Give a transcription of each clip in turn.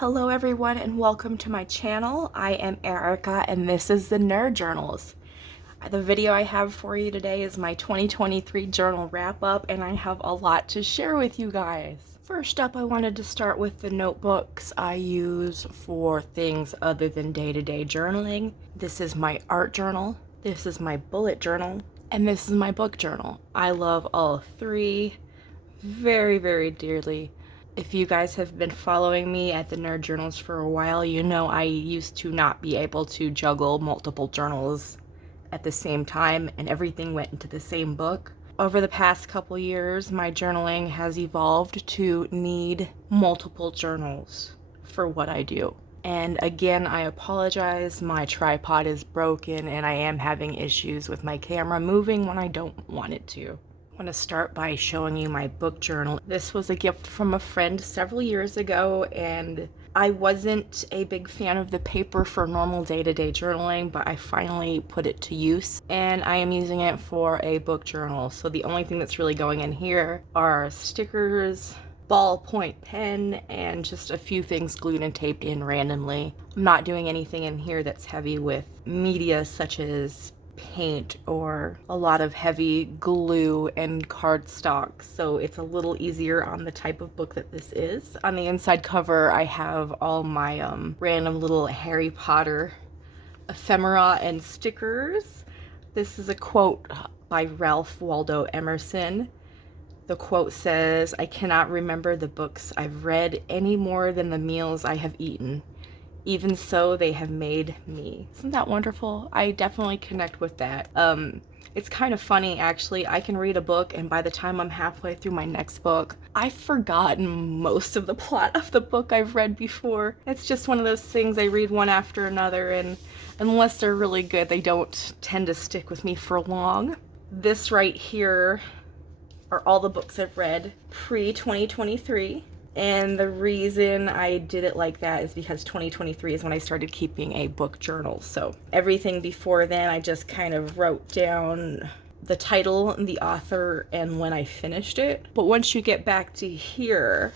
Hello everyone and welcome to my channel. I am Erica and this is the Nerd Journals. The video I have for you today is my 2023 journal wrap up and I have a lot to share with you guys. First up, I wanted to start with the notebooks I use for things other than day-to-day journaling. This is my art journal, this is my bullet journal, and this is my book journal. I love all three very, very dearly. If you guys have been following me at the Nerd Journals for a while, you know I used to not be able to juggle multiple journals at the same time and everything went into the same book. Over the past couple years, my journaling has evolved to need multiple journals for what I do. And again, I apologize, my tripod is broken and I am having issues with my camera moving when I don't want it to. I want to start by showing you my book journal. This was a gift from a friend several years ago and I wasn't a big fan of the paper for normal day-to-day journaling, but I finally put it to use and I am using it for a book journal. So the only thing that's really going in here are stickers, ballpoint pen, and just a few things glued and taped in randomly. I'm not doing anything in here that's heavy with media such as paint or a lot of heavy glue and cardstock, so it's a little easier on the type of book that this is. On the inside cover I have all my random little Harry Potter ephemera and stickers. This is a quote by Ralph Waldo Emerson. The quote says, "I cannot remember the books I've read any more than the meals I have eaten. Even so, they have made me." Isn't that wonderful? I definitely connect with that. It's kind of funny, actually. I can read a book, and by the time I'm halfway through my next book, I've forgotten most of the plot of the book I've read before. It's just one of those things I read one after another, and unless they're really good, they don't tend to stick with me for long. This right here are all the books I've read pre-2023. And the reason I did it like that is because 2023 is when I started keeping a book journal. So everything before then, I just kind of wrote down the title, the author, and when I finished it. But once you get back to here,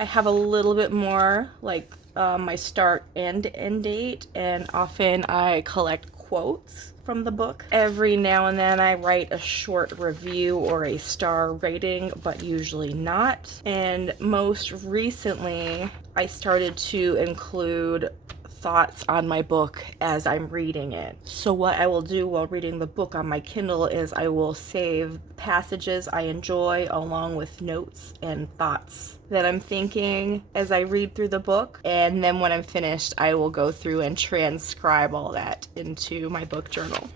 I have a little bit more like my start and end date, and often I collect quotes from the book. Every now and then I write a short review or a star rating, but usually not. And most recently, I started to include thoughts on my book as I'm reading it. So what I will do while reading the book on my Kindle is I will save passages I enjoy along with notes and thoughts that I'm thinking as I read through the book, and then when I'm finished I will go through and transcribe all that into my book journal.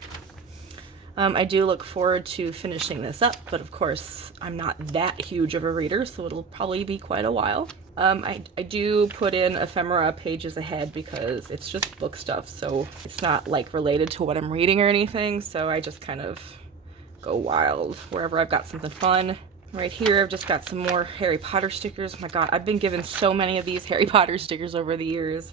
I do look forward to finishing this up, but of course I'm not that huge of a reader, so it'll probably be quite a while. I do put in ephemera pages ahead because it's just book stuff, so it's not like related to what I'm reading or anything, so I just kind of go wild wherever I've got something fun. Right here I've just got some more Harry Potter stickers. Oh my god, I've been given so many of these Harry Potter stickers over the years.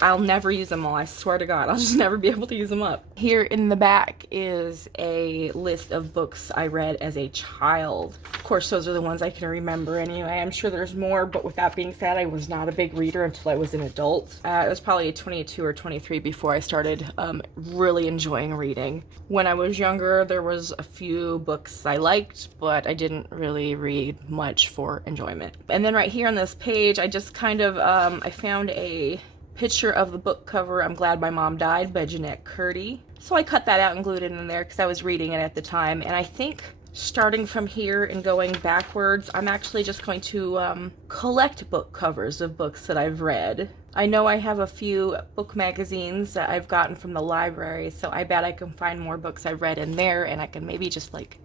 I'll never use them all. I swear to God, I'll just never be able to use them up. Here in the back is a list of books I read as a child. Of course, those are the ones I can remember anyway. I'm sure there's more, but with that being said, I was not a big reader until I was an adult. I was probably 22 or 23 before I started really enjoying reading. When I was younger, there was a few books I liked, but I didn't really read much for enjoyment. And then right here on this page, I just kind of, I found a picture of the book cover, I'm Glad My Mom Died by 𝕤𝕤𝓃𝓄𝓃. So I cut that out and glued it in there because I was reading it at the time. And I think starting from here and going backwards, I'm actually just going to collect book covers of books that I've read. I know I have a few book magazines that I've gotten from the library, so I bet I can find more books I've read in there, and I can maybe just like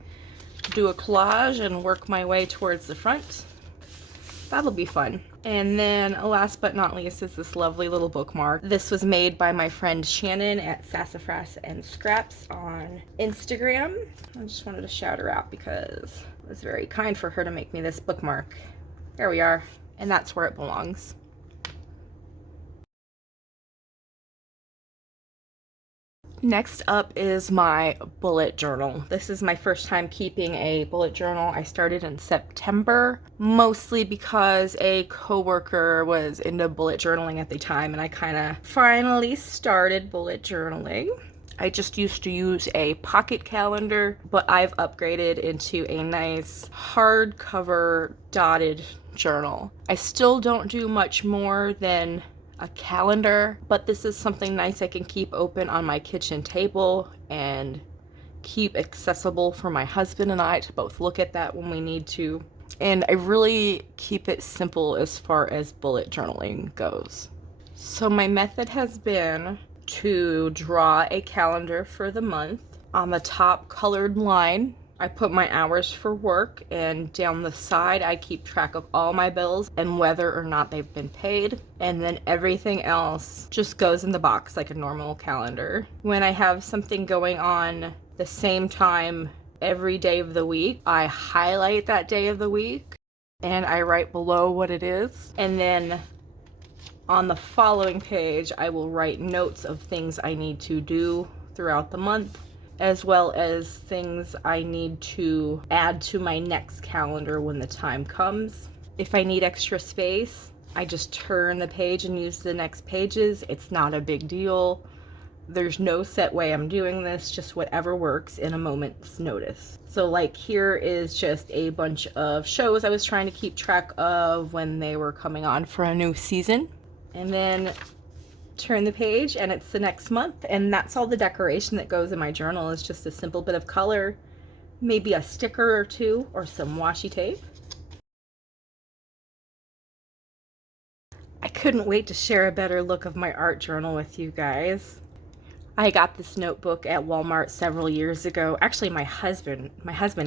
do a collage and work my way towards the front. That'll be fun. And then last but not least is this lovely little bookmark. This was made by my friend Shannon at Sassafras and Scraps on Instagram. I just wanted to shout her out because it was very kind for her to make me this bookmark. There we are, and that's where it belongs. Next up is my bullet journal. This is my first time keeping a bullet journal. I started in September, mostly because a coworker was into bullet journaling at the time, and I kind of finally started bullet journaling. I just used to use a pocket calendar, but I've upgraded into a nice hardcover dotted journal. I still don't do much more than a calendar, but this is something nice I can keep open on my kitchen table and keep accessible for my husband and I to both look at that when we need to. And I really keep it simple as far as bullet journaling goes. So my method has been to draw a calendar for the month. On the top colored line, I put my hours for work, and down the side I keep track of all my bills and whether or not they've been paid, and then everything else just goes in the box like a normal calendar. When I have something going on the same time every day of the week, I highlight that day of the week and I write below what it is, and then on the following page I will write notes of things I need to do throughout the month, as well as things I need to add to my next calendar when the time comes. If I need extra space, I just turn the page and use the next pages. It's not a big deal. There's no set way I'm doing this, just whatever works in a moment's notice. So like here is just a bunch of shows I was trying to keep track of when they were coming on for a new season. And then turn the page and it's the next month, and that's all the decoration that goes in my journal. Is just a simple bit of color, maybe a sticker or two, or some washi tape. I couldn't wait to share a better look of my art journal with you guys. I got this notebook at Walmart several years ago. Actually, my husband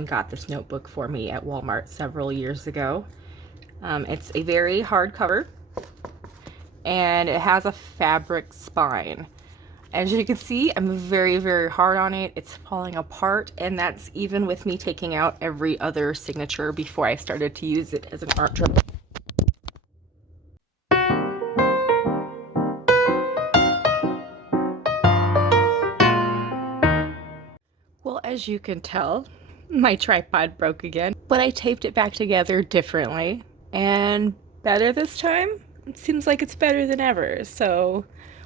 got this notebook for me at Walmart several years ago. It's a very hard cover, and it has a fabric spine. As you can see, I'm very, very hard on it. It's falling apart, and that's even with me taking out every other signature before I started to use it as an art journal. Well, as you can tell, my tripod broke again, but I taped it back together differently and better this time. It seems like it's better than ever, so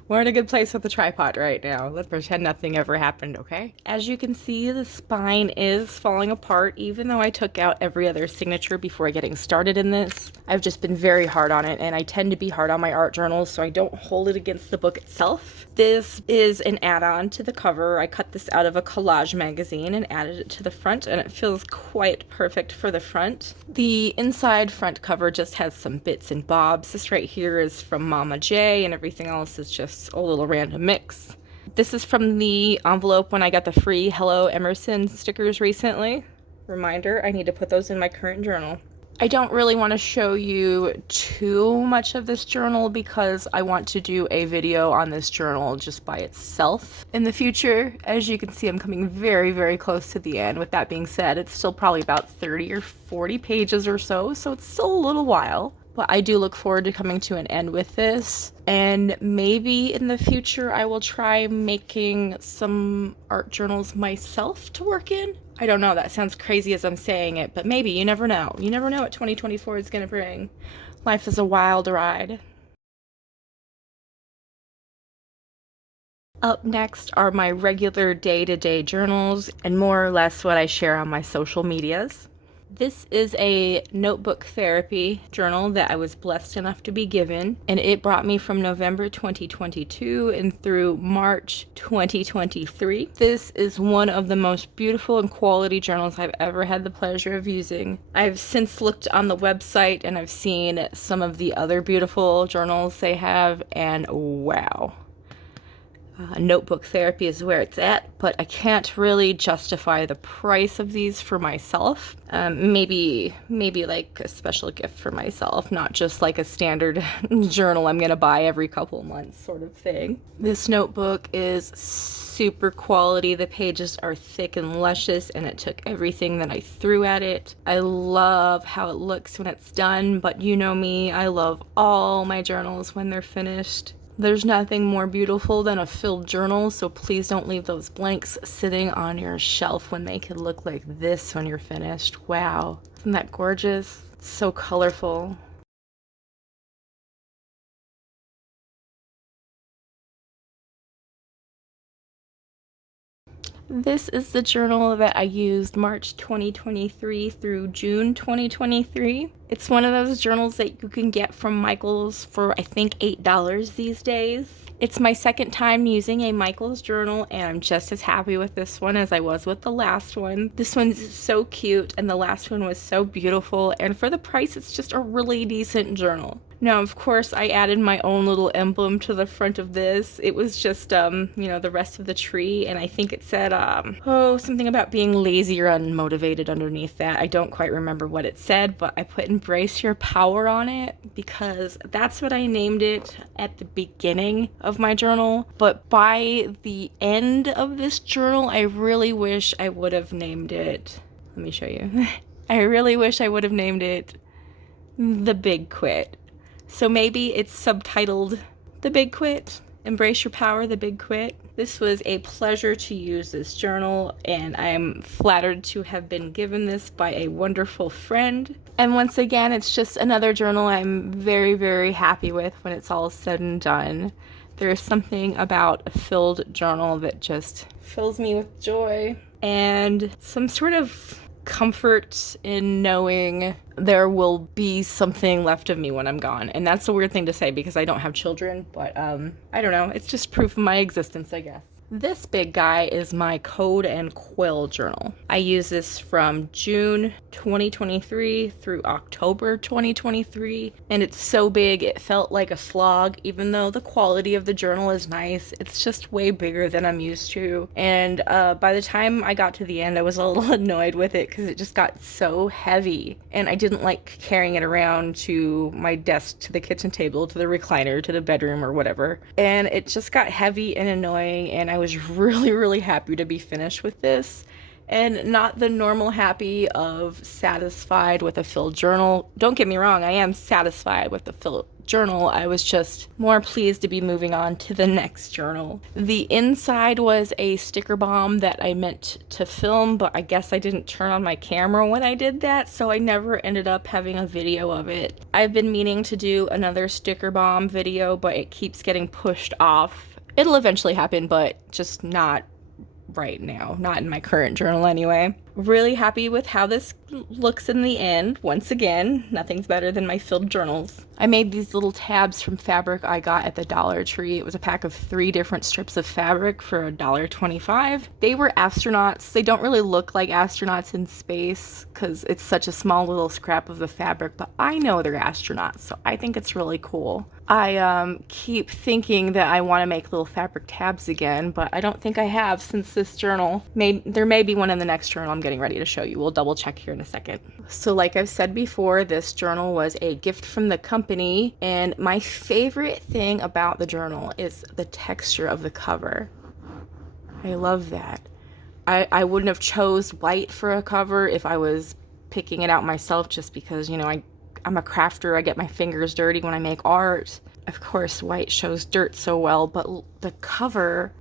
we're in a good place with the tripod right now. Let's pretend nothing ever happened, okay? As you can see, the spine is falling apart, even though I took out every other signature before getting started in this. I've just been very hard on it, and I tend to be hard on my art journals, so I don't hold it against the book itself. This is an add-on to the cover. I cut this out of a collage magazine and added it to the front, and it feels quite perfect for the front. The inside front cover just has some bits and bobs. This right here is from Mama J, and everything else is just a little random mix. This is from the envelope when I got the free Hello Emerson stickers recently. Reminder, I need to put those in my current journal. I don't really want to show you too much of this journal because I want to do a video on this journal just by itself in the future. As you can see, I'm coming very, very close to the end. With that being said, it's still probably about 30 or 40 pages or so it's still a little while. But I do look forward to coming to an end with this, and maybe in the future I will try making some art journals myself to work in. I don't know, that sounds crazy as I'm saying it, but maybe. You never know. You never know what 2024 is going to bring. Life is a wild ride. Up next are my regular day-to-day journals and more or less what I share on my social medias. This is a notebook therapy journal that I was blessed enough to be given, and it brought me from November 2022 and through March 2023. This is one of the most beautiful and quality journals I've ever had the pleasure of using. I've since looked on the website and I've seen some of the other beautiful journals they have, and wow. Notebook therapy is where it's at, but I can't really justify the price of these for myself. Maybe like a special gift for myself, not just like a standard journal I'm gonna buy every couple months sort of thing. This notebook is super quality. The pages are thick and luscious, and it took everything that I threw at it. I love how it looks when it's done, but you know me, I love all my journals when they're finished. There's nothing more beautiful than a filled journal, so please don't leave those blanks sitting on your shelf when they could look like this when you're finished. Wow, isn't that gorgeous? It's so colorful. This is the journal that I used March 2023 through June 2023. It's one of those journals that you can get from Michael's for I think $8 these days. It's my second time using a Michael's journal, and I'm just as happy with this one as I was with the last one. This one's so cute, and the last one was so beautiful, and for the price, it's just a really decent journal. Now, of course, I added my own little emblem to the front of this. It was just, the rest of the tree, and I think it said, something about being lazy or unmotivated underneath that. I don't quite remember what it said, but I put embrace your power on it because that's what I named it at the beginning of my journal. But by the end of this journal, I really wish I would have named it, let me show you. I really wish I would have named it The Big Quit. So maybe it's subtitled The Big Quit, Embrace Your Power, The Big Quit. This was a pleasure to use this journal, and I'm flattered to have been given this by a wonderful friend. And once again, it's just another journal I'm very, very happy with when it's all said and done. There's something about a filled journal that just fills me with joy and some sort of comfort in knowing there will be something left of me when I'm gone. And that's a weird thing to say because I don't have children, but I don't know. It's just proof of my existence, I guess. This big guy is my Code and Quill journal. I use this from June 2023 through October 2023, and it's so big it felt like a slog. Even though the quality of the journal is nice, it's just way bigger than I'm used to. And by the time I got to the end, I was a little annoyed with it because it just got so heavy, and I didn't like carrying it around to my desk, to the kitchen table, to the recliner, to the bedroom, or whatever. And it just got heavy and annoying, and I was really, really happy to be finished with this. And not the normal happy of satisfied with a filled journal. Don't get me wrong, I am satisfied with the filled journal. I was just more pleased to be moving on to the next journal. The inside was a sticker bomb that I meant to film, but I guess I didn't turn on my camera when I did that, so I never ended up having a video of it. I've been meaning to do another sticker bomb video, but it keeps getting pushed off. It'll eventually happen, but just not right now, not in my current journal anyway. Really happy with how this looks in the end. Once again, nothing's better than my filled journals. I made these little tabs from fabric I got at the Dollar Tree. It was a pack of 3 different strips of fabric for $1.25. They were astronauts. They don't really look like astronauts in space because it's such a small little scrap of the fabric, but I know they're astronauts, so I think it's really cool. I keep thinking that I want to make little fabric tabs again, but I don't think I have since this journal. There may be one in the next journal I'm getting ready to show you. We'll double check here in a second. So like I've said before, this journal was a gift from the company, and my favorite thing about the journal is the texture of the cover. I love that. I wouldn't have chose white for a cover if I was picking it out myself, just because, you know, I'm a crafter. I get my fingers dirty when I make art. Of course, white shows dirt so well, but the cover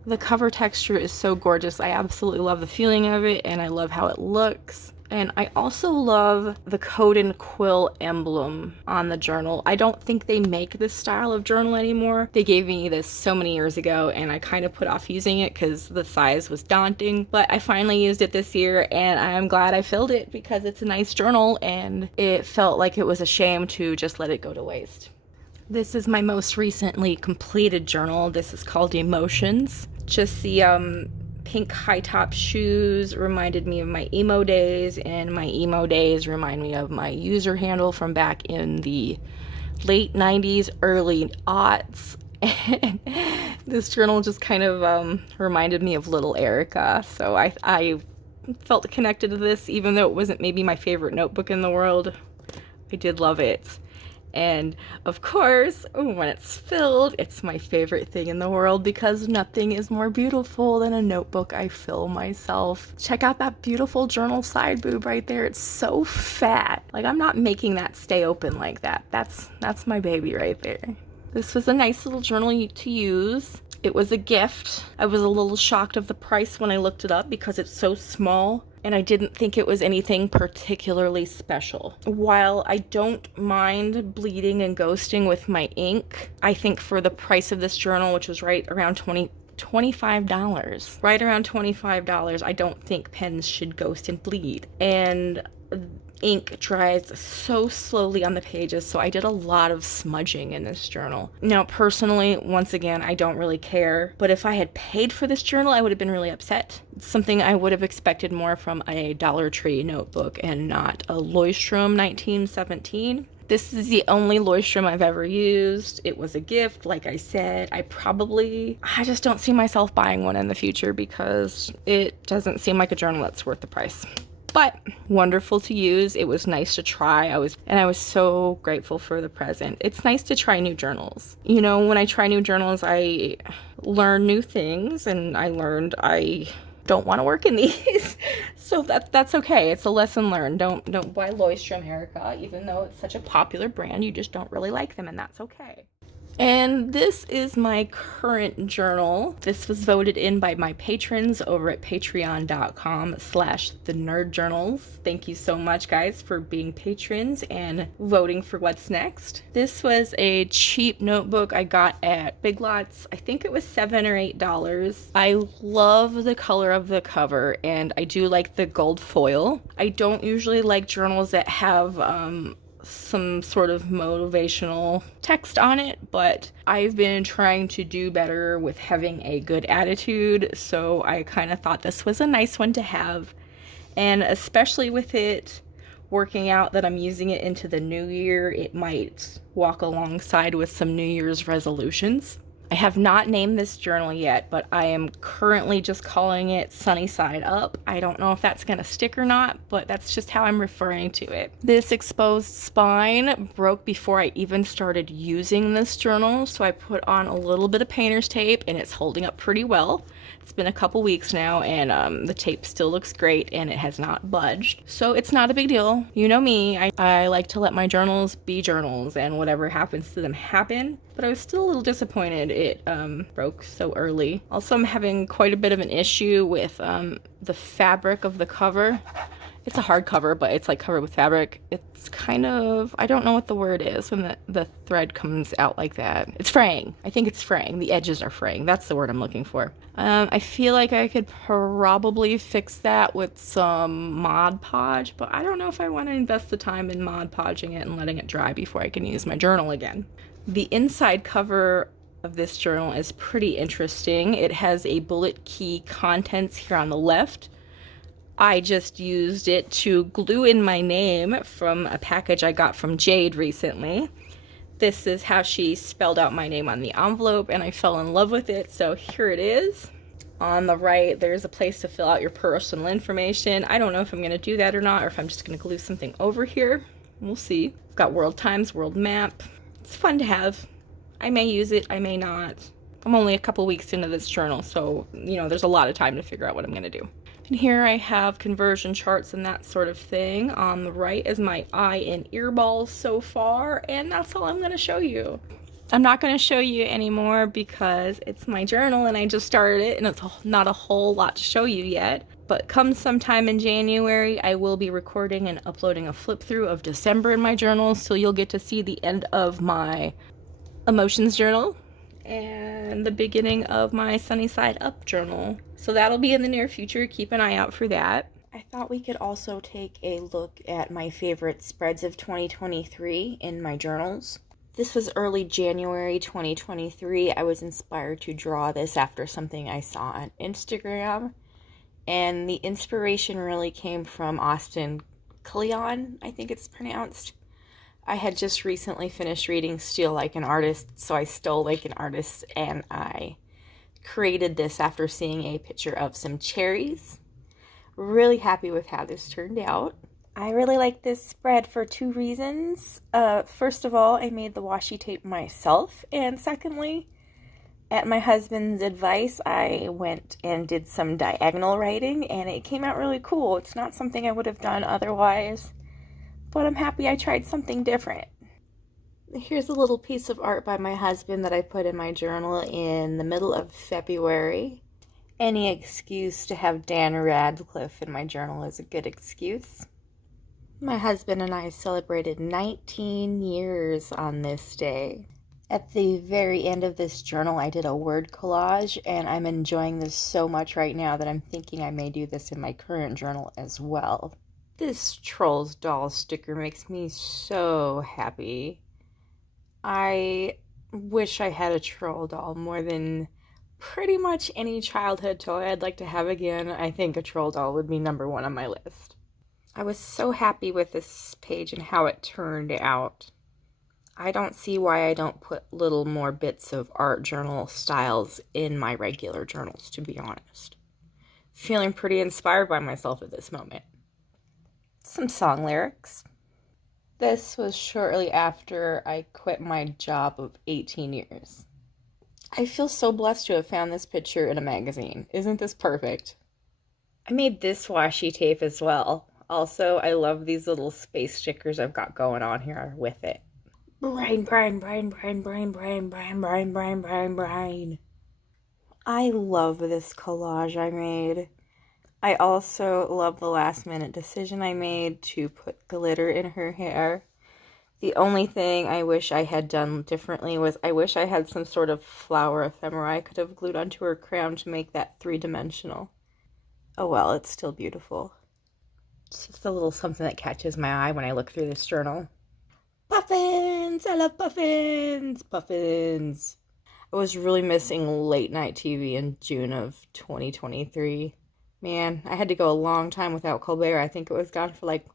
texture is so gorgeous. I absolutely love the feeling of it, and I love how it looks. And I also love the Code and Quill emblem on the journal. I don't think they make this style of journal anymore. They gave me this so many years ago, and I kind of put off using it because the size was daunting. But I finally used it this year, and I'm glad I filled it because it's a nice journal, and it felt like it was a shame to just let it go to waste. This is my most recently completed journal. This is called Emotions. Just the pink high top shoes reminded me of my emo days, and my emo days remind me of my user handle from back in the late 90s, early aughts. And this journal just kind of reminded me of little Erica, so I felt connected to this, even though it wasn't maybe my favorite notebook in the world. I did love it. And of course, when it's filled, it's my favorite thing in the world because nothing is more beautiful than a notebook I fill myself. Check out that beautiful journal side boob right there. It's so fat. Like, I'm not making that stay open like that. That's my baby right there. This was a nice little journal to use. It was a gift. I was a little shocked of the price when I looked it up because it's so small, and I didn't think it was anything particularly special. While I don't mind bleeding and ghosting with my ink, I think for the price of this journal, which was right around $25, right around $25, I don't think pens should ghost and bleed. And ink dries so slowly on the pages, so I did a lot of smudging in this journal. Now, personally, once again, I don't really care, but if I had paid for this journal, I would have been really upset. It's something I would have expected more from a Dollar Tree notebook and not a 𝕤𝕗𝕚 1917. This is the only 𝕤𝕗𝕚 I've ever used. It was a gift, like I said. I just don't see myself buying one in the future because it doesn't seem like a journal that's worth the price. But wonderful to use. It was nice to try. I was so grateful for the present. It's nice to try new journals. You know, when I try new journals, I learn new things, and I learned I don't want to work in these. So that's okay. It's a lesson learned. Don't buy 𝕤𝕗𝕚, Erica, even though it's such a popular brand. You just don't really like them, and that's okay. And this is my current journal. This was voted in by my patrons over at patreon.com/thenerdjournals. Thank you so much, guys, for being patrons and voting for what's next. This was a cheap notebook I got at Big Lots. I think it was $7 or $8. I love the color of the cover, and I do like the gold foil. I don't usually like journals that have some sort of motivational text on it, but I've been trying to do better with having a good attitude, so I kind of thought this was a nice one to have. And especially with it working out that I'm using it into the new year, it might walk alongside with some New Year's resolutions. I have not named this journal yet, but I am currently just calling it Sunny Side Up. I don't know if that's going to stick or not, but that's just how I'm referring to it. This exposed spine broke before I even started using this journal, so I put on a little bit of painter's tape, and it's holding up pretty well. It's been a couple weeks now, and the tape still looks great, and it has not budged. So it's not a big deal. You know me, I like to let my journals be journals, and whatever happens to them happen. But I was still a little disappointed it broke so early. Also, I'm having quite a bit of an issue with the fabric of the cover. It's a hardcover, but it's like covered with fabric. It's kind of, I don't know what the word is when the thread comes out like that. It's fraying. I think it's fraying. The edges are fraying. That's the word I'm looking for. I feel like I could probably fix that with some Mod Podge, but I don't know if I want to invest the time in Mod Podging it and letting it dry before I can use my journal again. The inside cover of this journal is pretty interesting. It has a bullet key contents here on the left. I just used it to glue in my name from a package I got from Jade recently. This is how she spelled out my name on the envelope, and I fell in love with it, so here it is. On the right, there's a place to fill out your personal information. I don't know if I'm going to do that or not, or if I'm just going to glue something over here. We'll see. It's got world times, world map. It's fun to have. I may use it, I may not. I'm only a couple weeks into this journal, so, you know, there's a lot of time to figure out what I'm going to do. And here I have conversion charts and that sort of thing. On the right is my eye and ear balls so far, and that's all I'm going to show you. I'm not going to show you anymore because it's my journal and I just started it, and it's not a whole lot to show you yet. But come sometime in January, I will be recording and uploading a flip through of December in my journal, so you'll get to see the end of my emotions journal and the beginning of my Sunny Side Up journal. So that'll be in the near future. Keep an eye out for that. I thought we could also take a look at my favorite spreads of 2023 in my journals. This was early January 2023. I was inspired to draw this after something I saw on Instagram, and the inspiration really came from Austin Kleon, I think it's pronounced. I had just recently finished reading Steal Like an Artist, so I stole like an artist, and I created this after seeing a picture of some cherries. Really happy with how this turned out. I really like this spread for two reasons. First of all, I made the washi tape myself, and secondly, at my husband's advice, I went and did some diagonal writing, and it came out really cool. It's not something I would have done otherwise, but I'm happy I tried something different. Here's a little piece of art by my husband that I put in my journal in the middle of February. Any excuse to have Dan Radcliffe in my journal is a good excuse. My husband and I celebrated 19 years on this day. At the very end of this journal, I did a word collage, and I'm enjoying this so much right now that I'm thinking I may do this in my current journal as well. This Trolls doll sticker makes me so happy. I wish I had a troll doll more than pretty much any childhood toy I'd like to have again. I think a troll doll would be number one on my list. I was so happy with this page and how it turned out. I don't see why I don't put little more bits of art journal styles in my regular journals, to be honest. Feeling pretty inspired by myself at this moment. Some song lyrics. This was shortly after I quit my job of 18 years. I feel so blessed to have found this picture in a magazine. Isn't this perfect? I made this washi tape as well. Also, I love these little space stickers I've got going on here with it. Brain. I love this collage I made. I also love the last minute decision I made to put glitter in her hair. The only thing I wish I had done differently was I wish I had some sort of flower ephemera I could have glued onto her crown to make that three-dimensional. Oh well, it's still beautiful. It's just a little something that catches my eye when I look through this journal. Puffins! I love puffins! Puffins! I was really missing late night TV in June of 2023. Man, I had to go a long time without Colbert. I think it was gone for like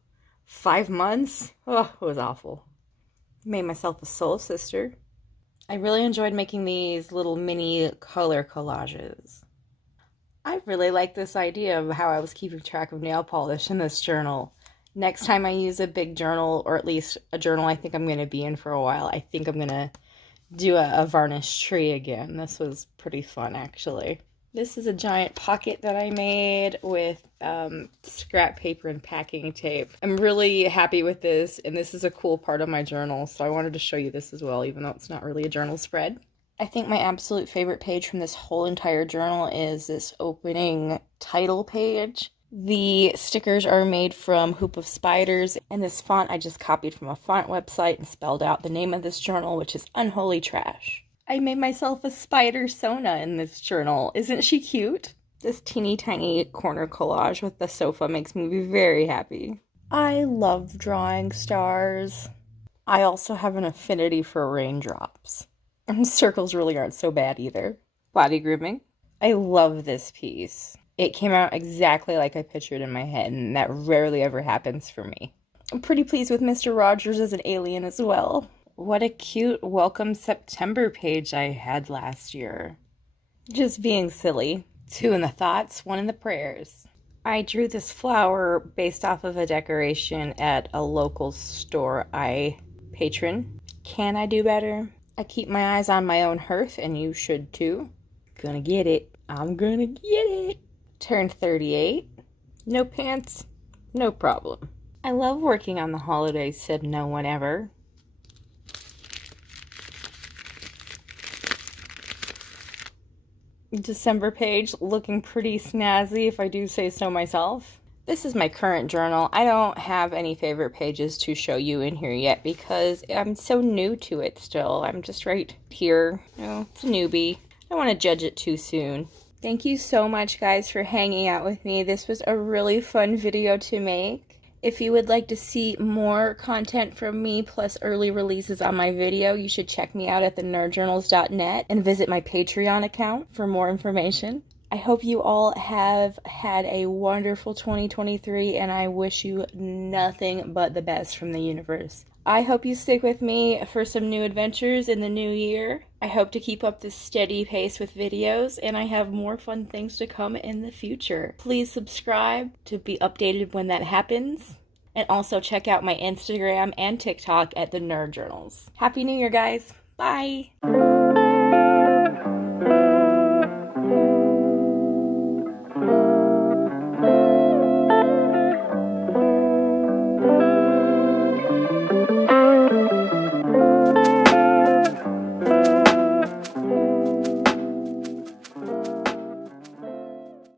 5 months. Oh, it was awful. Made myself a soul sister. I really enjoyed making these little mini color collages. I really like this idea of how I was keeping track of nail polish in this journal. Next time I use a big journal, or at least a journal I think I'm going to be in for a while, I think I'm going to do a varnished tree again. This was pretty fun, actually. This is a giant pocket that I made with scrap paper and packing tape. I'm really happy with this, and this is a cool part of my journal, so I wanted to show you this as well, even though it's not really a journal spread. I think my absolute favorite page from this whole entire journal is this opening title page. The stickers are made from Hoop of Spiders, and this font I just copied from a font website and spelled out the name of this journal, which is Unholy Trash. I made myself a spider Sona in this journal. Isn't she cute? This teeny tiny corner collage with the sofa makes me very happy. I love drawing stars. I also have an affinity for raindrops. And circles really aren't so bad either. Body grooming. I love this piece. It came out exactly like I pictured in my head, and that rarely ever happens for me. I'm pretty pleased with Mr. Rogers as an alien as well. What a cute Welcome September page I had last year. Just being silly. 2 in the thoughts, 1 in the prayers. I drew this flower based off of a decoration at a local store I patron. Can I do better? I keep my eyes on my own hearth, and you should too. Gonna get it. I'm gonna get it. Turned 38. No pants, no problem. I love working on the holidays, said no one ever. December page, looking pretty snazzy if I do say so myself. This is my current journal. I don't have any favorite pages to show you in here yet because I'm so new to it still. I'm just right here. You know, it's a newbie. I don't want to judge it too soon. Thank you so much, guys, for hanging out with me. This was a really fun video to make. If you would like to see more content from me plus early releases on my video, you should check me out at 𝕔𝕣𝕖𝕕𝓚.net and visit my Patreon account for more information. I hope you all have had a wonderful 2023, and I wish you nothing but the best from the universe. I hope you stick with me for some new adventures in the new year. I hope to keep up this steady pace with videos, and I have more fun things to come in the future. Please subscribe to be updated when that happens, and also check out my Instagram and TikTok at the Nerd Journals. Happy New Year, guys! Bye!